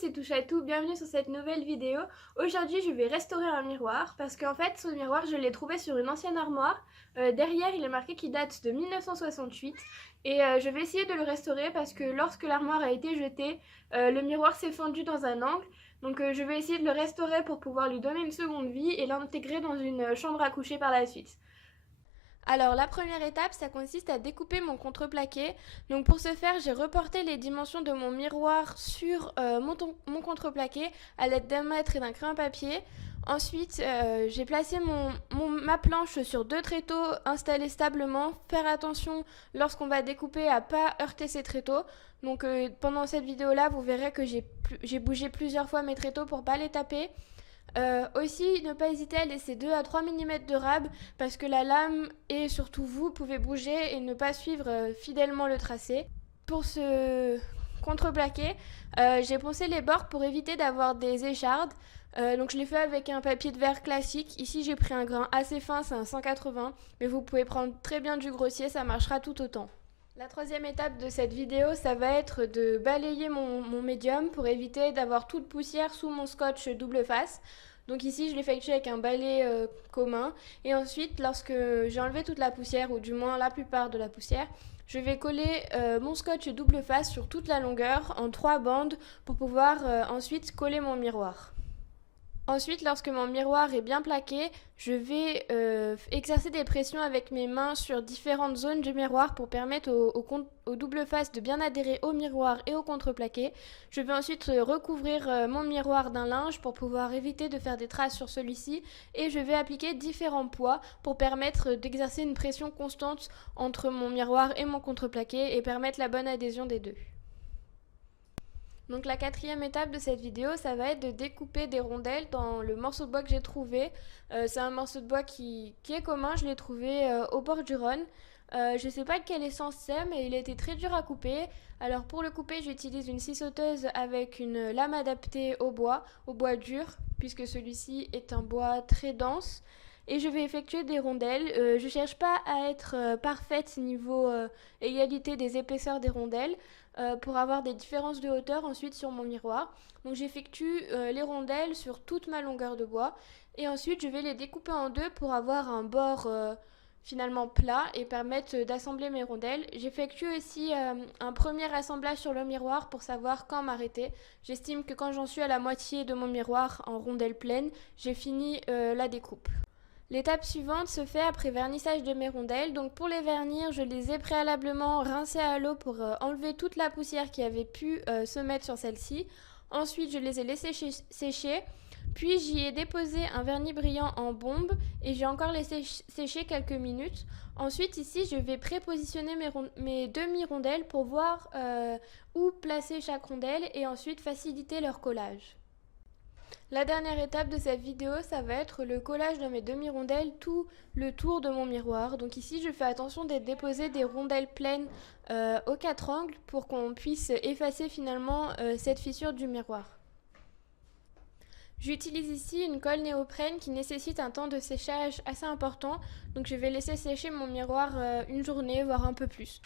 c'est Touche-à-tout, bienvenue sur cette nouvelle vidéo. Aujourd'hui je vais restaurer un miroir parce qu'en fait ce miroir je l'ai trouvé sur une ancienne armoire. Derrière il est marqué qu'il date de 1968 et je vais essayer de le restaurer parce que lorsque l'armoire a été jetée, le miroir s'est fendu dans un angle. Donc je vais essayer de le restaurer pour pouvoir lui donner une seconde vie et l'intégrer dans une chambre à coucher par la suite. Alors la première étape, ça consiste à découper mon contreplaqué. Donc pour ce faire, j'ai reporté les dimensions de mon miroir sur mon contreplaqué à l'aide d'un mètre et d'un crayon papier. Ensuite, j'ai placé ma planche sur deux tréteaux installés stablement. Faire attention lorsqu'on va découper à pas heurter ces tréteaux. Donc pendant cette vidéo-là, vous verrez que j'ai bougé plusieurs fois mes tréteaux pour pas les taper. Aussi, ne pas hésiter à laisser 2 à 3 mm de rab parce que la lame et surtout vous pouvez bouger et ne pas suivre fidèlement le tracé. Pour ce contreplaqué, j'ai poncé les bords pour éviter d'avoir des échardes. Donc je l'ai fait avec un papier de verre classique. Ici j'ai pris un grain assez fin, c'est un 180, mais vous pouvez prendre très bien du grossier, ça marchera tout autant. La troisième étape de cette vidéo, ça va être de balayer mon médium pour éviter d'avoir toute poussière sous mon scotch double face. Donc ici, je l'effectue avec un balai commun. Et ensuite, lorsque j'ai enlevé toute la poussière, ou du moins la plupart de la poussière, je vais coller mon scotch double face sur toute la longueur en 3 bandes pour pouvoir ensuite coller mon miroir. Ensuite, lorsque mon miroir est bien plaqué, je vais exercer des pressions avec mes mains sur différentes zones du miroir pour permettre au double face de bien adhérer au miroir et au contreplaqué. Je vais ensuite recouvrir mon miroir d'un linge pour pouvoir éviter de faire des traces sur celui-ci et je vais appliquer différents poids pour permettre d'exercer une pression constante entre mon miroir et mon contreplaqué et permettre la bonne adhésion des deux. Donc la quatrième étape de cette vidéo, ça va être de découper des rondelles dans le morceau de bois que j'ai trouvé. C'est un morceau de bois qui est commun, je l'ai trouvé au bord du Rhône. Je ne sais pas de quelle essence c'est, mais il était très dur à couper. Alors pour le couper, j'utilise une scie sauteuse avec une lame adaptée au bois dur, puisque celui-ci est un bois très dense. Et je vais effectuer des rondelles. Je ne cherche pas à être parfaite niveau égalité des épaisseurs des rondelles pour avoir des différences de hauteur ensuite sur mon miroir. Donc j'effectue les rondelles sur toute ma longueur de bois et ensuite je vais les découper en deux pour avoir un bord finalement plat et permettre d'assembler mes rondelles. J'effectue aussi un premier assemblage sur le miroir pour savoir quand m'arrêter. J'estime que quand j'en suis à la moitié de mon miroir en rondelles pleines, j'ai fini la découpe. L'étape suivante se fait après vernissage de mes rondelles. Donc pour les vernir, je les ai préalablement rincées à l'eau pour enlever toute la poussière qui avait pu se mettre sur celle-ci. Ensuite, je les ai laissées sécher. Puis j'y ai déposé un vernis brillant en bombe et j'ai encore laissé sécher quelques minutes. Ensuite, ici, je vais prépositionner mes demi-rondelles pour voir où placer chaque rondelle et ensuite faciliter leur collage. La dernière étape de cette vidéo, ça va être le collage de mes demi-rondelles tout le tour de mon miroir. Donc ici, je fais attention de déposer des rondelles pleines aux 4 angles pour qu'on puisse effacer finalement cette fissure du miroir. J'utilise ici une colle néoprène qui nécessite un temps de séchage assez important. Donc je vais laisser sécher mon miroir une journée, voire un peu plus.